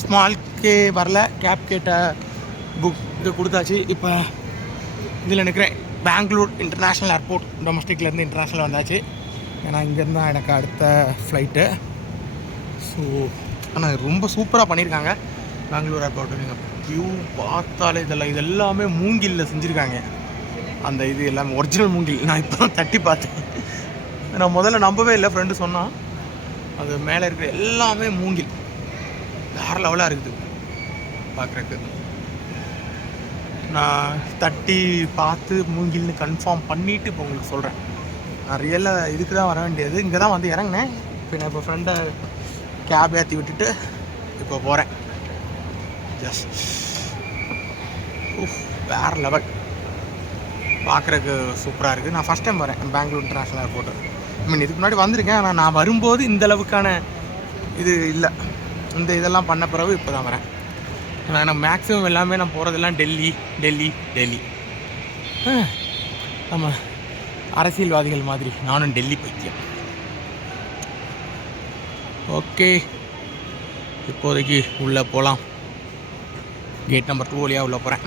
ஸ்மால்க்கே வரல, கேப் கேட்ட புக் இது கொடுத்தாச்சு. இப்போ இதில் நிற்கிறேன். பெங்களூர் இன்டர்நேஷ்னல் ஏர்போர்ட், டொமஸ்டிக்லேருந்து இன்டர்நேஷ்னல் வந்தாச்சு. ஏன்னா இங்கேருந்து தான் எனக்கு அடுத்த ஃப்ளைட்டு. ஸோ ஆனால் ரொம்ப சூப்பராக பண்ணியிருக்காங்க பெங்களூர் ஏர்போர்ட்டு. நீங்கள் வியூ பார்த்தாலே இது எல்லாமே மூங்கிலில் செஞ்சுருக்காங்க. அந்த இது எல்லாமே ஒரிஜினல் மூங்கில். நான் இப்போ தான் தட்டி பார்த்தேன். நான் முதல்ல நம்பவே இல்லை, ஃப்ரெண்டு சொன்னான். அது மேலே இருக்கிற எல்லாமே மூங்கில், வேறு லெவலாக இருக்குது பார்க்குறக்கு. நான் தட்டி பார்த்து மூங்கில்னு கன்ஃபார்ம் பண்ணிவிட்டு இப்போ உங்களுக்கு சொல்கிறேன். நான் ரியலாக இதுக்கு தான் வர வேண்டியது. இங்கே தான் வந்து இறங்கினேன். இப்போ நான் இப்போ ஃப்ரெண்டை கேப் ஏற்றி விட்டுட்டு இப்போ போகிறேன். ஜஸ்ட் வேறு லெவல், பார்க்குறக்கு சூப்பராக இருக்குது. நான் ஃபஸ்ட் டைம் வரேன் பெங்களூர் இன்டர்நேஷ்னல் ஏர்போர்ட்டு. இதுக்கு முன்னாடி வந்திருக்கேன், ஆனால் நான் வரும்போது இந்த அளவுக்கான இது இல்லை. இந்த இதெல்லாம் பண்ண பிறகு இப்போ தான் வரேன். நான் மேக்ஸிமம் எல்லாமே நான் போகிறதெல்லாம் டெல்லி டெல்லி டெல்லி. நம்ம அரசியல்வாதிகள் மாதிரி நானும் டெல்லி பைத்தியம். ஓகே, இப்போதைக்கு உள்ளே போகலாம். கேட் நம்பர் 2 வழியாக உள்ளே போகிறேன்.